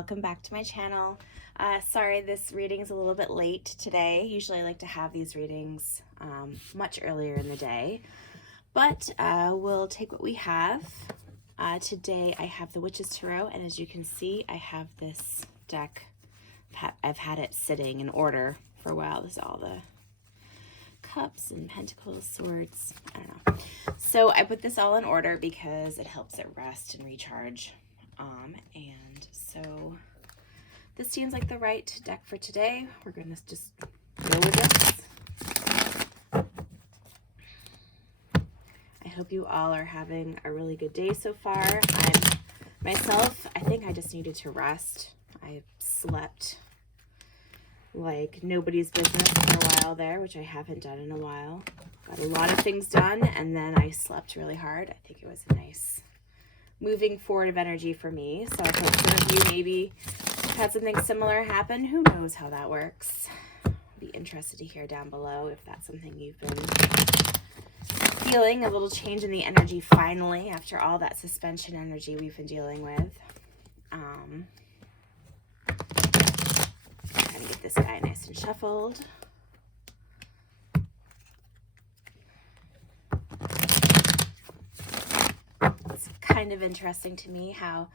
welcome back to my channel. Sorry this reading is a little bit late today. Usually I like to have these readings much earlier in the day, but we'll take what we have. Today I have the Witch's Tarot, and as you can see I have this deck. I've had it sitting in order for a while. This is all the cups and pentacles, swords, I don't know. So I put this all in order because it helps it rest and recharge. And so this seems like the right deck for today. We're going to just go with this. I hope you all are having a really good day so far. I think I just needed to rest. I slept like nobody's business for a while there, which I haven't done in a while. Got a lot of things done, and then I slept really hard. I think it was a nice moving forward of energy for me. So I hope some of you maybe had something similar happen. Who knows how that works? I'd be interested to hear down below if that's something you've been feeling, a little change in the energy finally after all that suspension energy we've been dealing with. Trying to get this guy nice and shuffled. It's kind of interesting to me how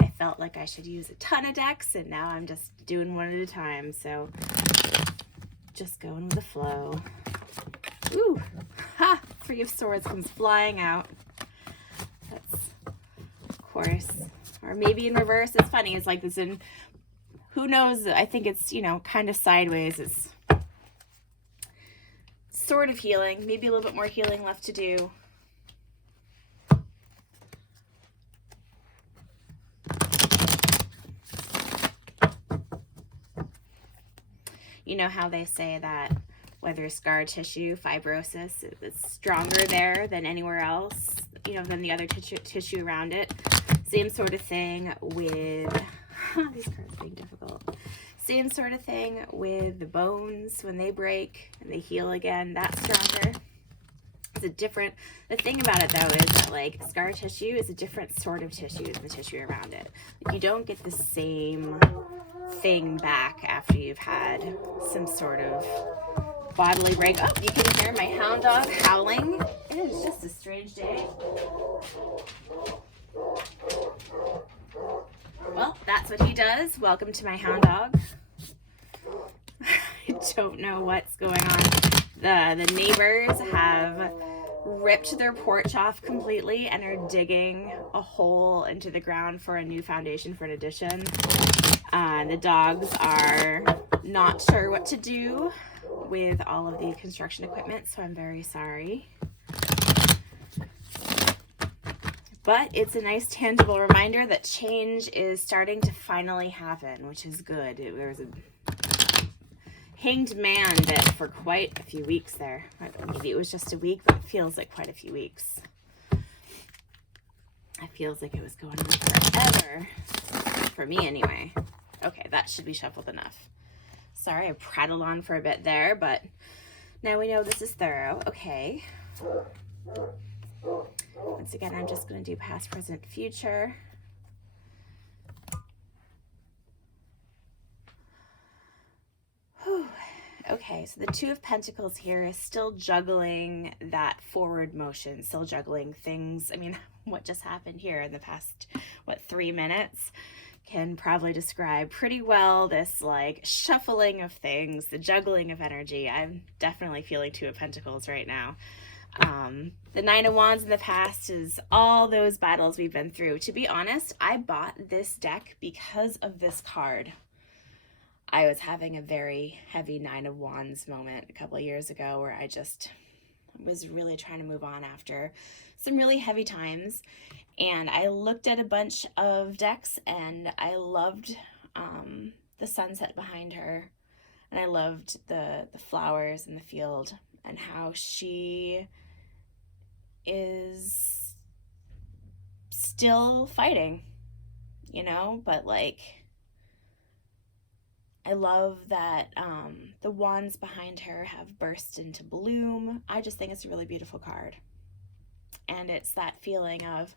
I felt like I should use a ton of decks, and now I'm just doing one at a time. So just going with the flow. Ooh, ha! Three of Swords comes flying out. That's, of course, or maybe in reverse. It's funny. It's like this in, who knows? I think it's, you know, kind of sideways. It's sort of healing. Maybe a little bit more healing left to do. You know how they say that whether scar tissue, fibrosis, it's stronger there than anywhere else, you know, than the other tissue around it. Same sort of thing with, these cards being difficult. Same sort of thing with the bones when they break and they heal again, that's stronger. It's a different, the thing about it though is that like scar tissue is a different sort of tissue than the tissue around it. Like, you don't get the same thing back after you've had some sort of bodily break. Oh, you can hear my hound dog howling. It is just a strange day. Well, that's what he does. Welcome to my hound dog. I don't know what's going on. The neighbors have ripped their porch off completely and are digging a hole into the ground for a new foundation for an addition. The dogs are not sure what to do with all of the construction equipment, so I'm very sorry. But it's a nice tangible reminder that change is starting to finally happen, which is good. There was a hanged man bit for quite a few weeks there. Maybe it was just a week, but it feels like quite a few weeks. It feels like it was going on forever. For me, anyway. Okay, that should be shuffled enough. Sorry, I prattled on for a bit there, but now we know this is thorough. Okay. Once again, I'm just going to do past, present, future. Whew. Okay, so the Two of Pentacles here is still juggling that forward motion, still juggling things. I mean, what just happened here in the past, 3 minutes? Can probably describe pretty well this like shuffling of things, the juggling of energy. I'm definitely feeling Two of Pentacles right now. The Nine of Wands in the past is all those battles we've been through. To be honest, I bought this deck because of this card. I was having a very heavy Nine of Wands moment a couple of years ago where I just was really trying to move on after some really heavy times. And I looked at a bunch of decks and I loved the sunset behind her. And I loved the flowers in the field and how she is still fighting, you know, but like, I love that the wands behind her have burst into bloom. I just think it's a really beautiful card. And it's that feeling of,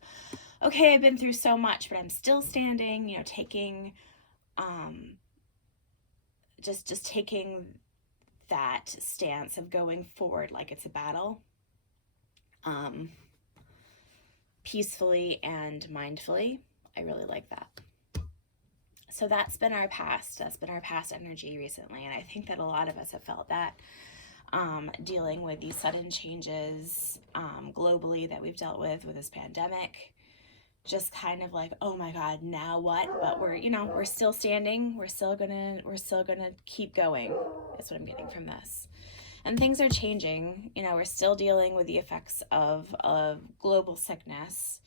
okay, I've been through so much, but I'm still standing, you know, taking just taking that stance of going forward like it's a battle, peacefully and mindfully. I really like that. So that's been our past. That's been our past energy recently. And I think that a lot of us have felt that, dealing with these sudden changes globally that we've dealt with this pandemic. Just kind of like, oh my God, now what? But we're still standing. We're still gonna keep going. That's what I'm getting from this. And things are changing. We're still dealing with the effects of global sickness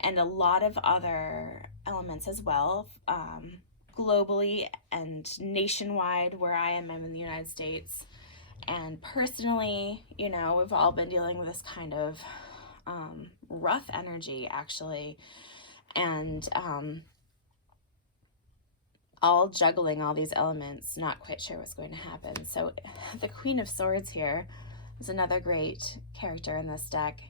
and a lot of other elements as well, globally and nationwide. Where I'm in the United States, and personally, we've all been dealing with this kind of rough energy, actually, and all juggling all these elements, not quite sure what's going to happen. So the Queen of Swords here is another great character in this deck.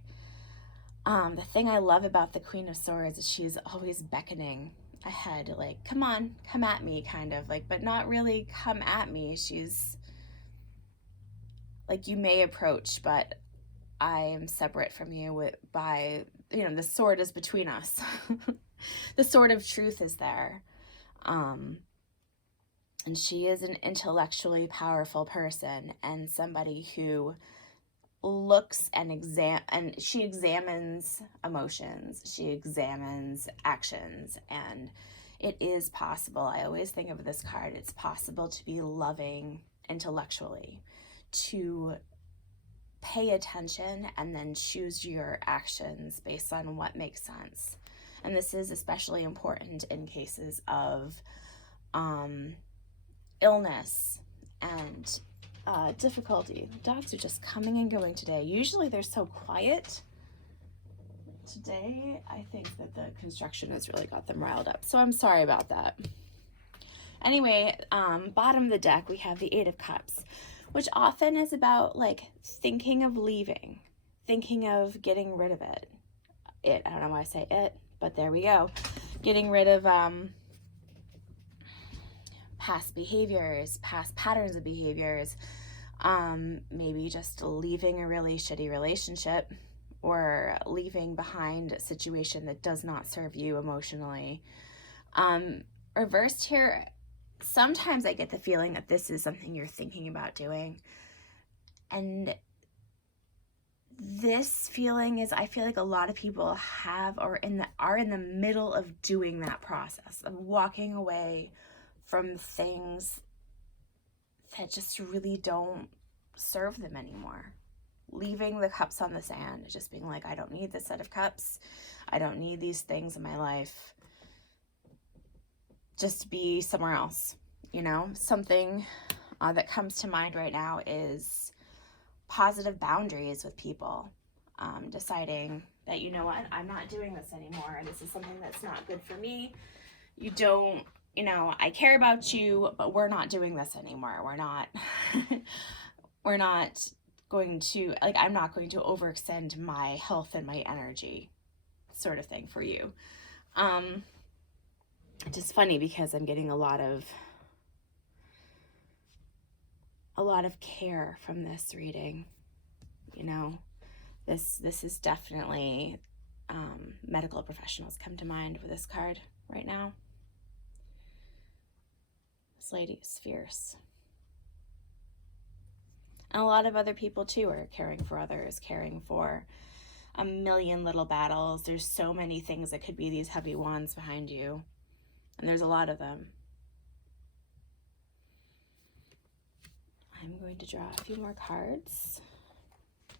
The thing I love about the Queen of Swords is she's always beckoning ahead, like, come on, come at me, kind of like, but not really come at me. She's like, you may approach, but I am separate from you by, the sword is between us. The sword of truth is there. And she is an intellectually powerful person, and somebody who looks and she examines emotions, she examines actions, and it is possible. I always think of this card, it's possible to be loving intellectually, to pay attention and then choose your actions based on what makes sense. And this is especially important in cases of illness and difficulty. The dogs are just coming and going today. Usually they're so quiet. Today, I think that the construction has really got them riled up. So I'm sorry about that. Anyway, bottom of the deck, we have the Eight of Cups, which often is about like thinking of leaving, thinking of getting rid of it. I don't know why I say it, but there we go. Getting rid of past behaviors, past patterns of behaviors, maybe just leaving a really shitty relationship, or leaving behind a situation that does not serve you emotionally. Reversed here, sometimes I get the feeling that this is something you're thinking about doing. And this feeling is, I feel like a lot of people have or are in the middle of doing that process of walking away from things that just really don't serve them anymore. Leaving the cups on the sand, just being like, I don't need this set of cups. I don't need these things in my life. Just be somewhere else, Something that comes to mind right now is positive boundaries with people. Deciding that, what, I'm not doing this anymore. This is something that's not good for me. You don't, I care about you, but we're not doing this anymore. We're not going to, I'm not going to overextend my health and my energy, sort of thing, for you. It's just funny because I'm getting a lot of care from this reading. This is definitely medical professionals come to mind with this card right now. This lady is fierce. And a lot of other people too are caring for others, caring for a million little battles. There's so many things that could be these heavy wands behind you. And there's a lot of them. I'm going to draw a few more cards.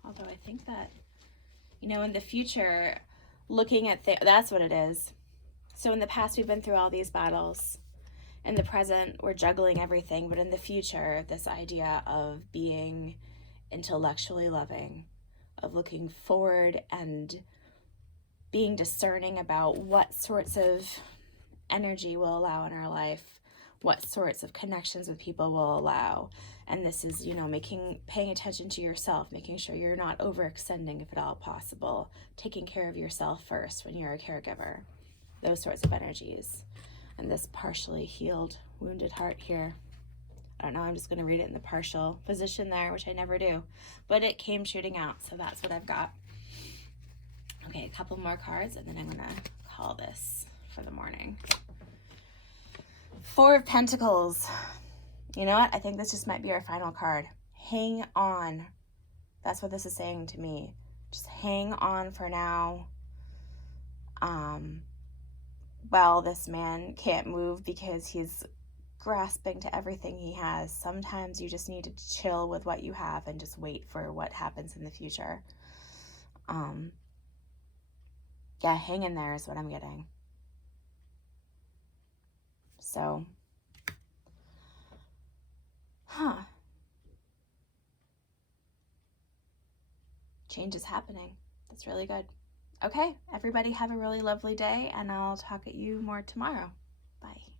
Although I think that, in the future, looking at that's what it is. So in the past, we've been through all these battles. In the present, we're juggling everything. But in the future, this idea of being intellectually loving, of looking forward and being discerning about what sorts of energy will allow in our life, what sorts of connections with people will allow. And this is, paying attention to yourself, making sure you're not overextending if at all possible, taking care of yourself first when you're a caregiver, those sorts of energies. and this partially healed wounded heart here. I don't know, I'm just going to read it in the partial position there, which I never do, but it came shooting out, so that's what I've got. Okay, a couple more cards, and then I'm going to call this for the morning. Four of Pentacles. You know what? I think this just might be our final card. Hang on. That's what this is saying to me. Just hang on for now. Well, this man can't move because he's grasping to everything he has. Sometimes you just need to chill with what you have and just wait for what happens in the future. Yeah, hang in there is what I'm getting. So, change is happening. That's really good. Okay, everybody have a really lovely day, and I'll talk at you more tomorrow. Bye.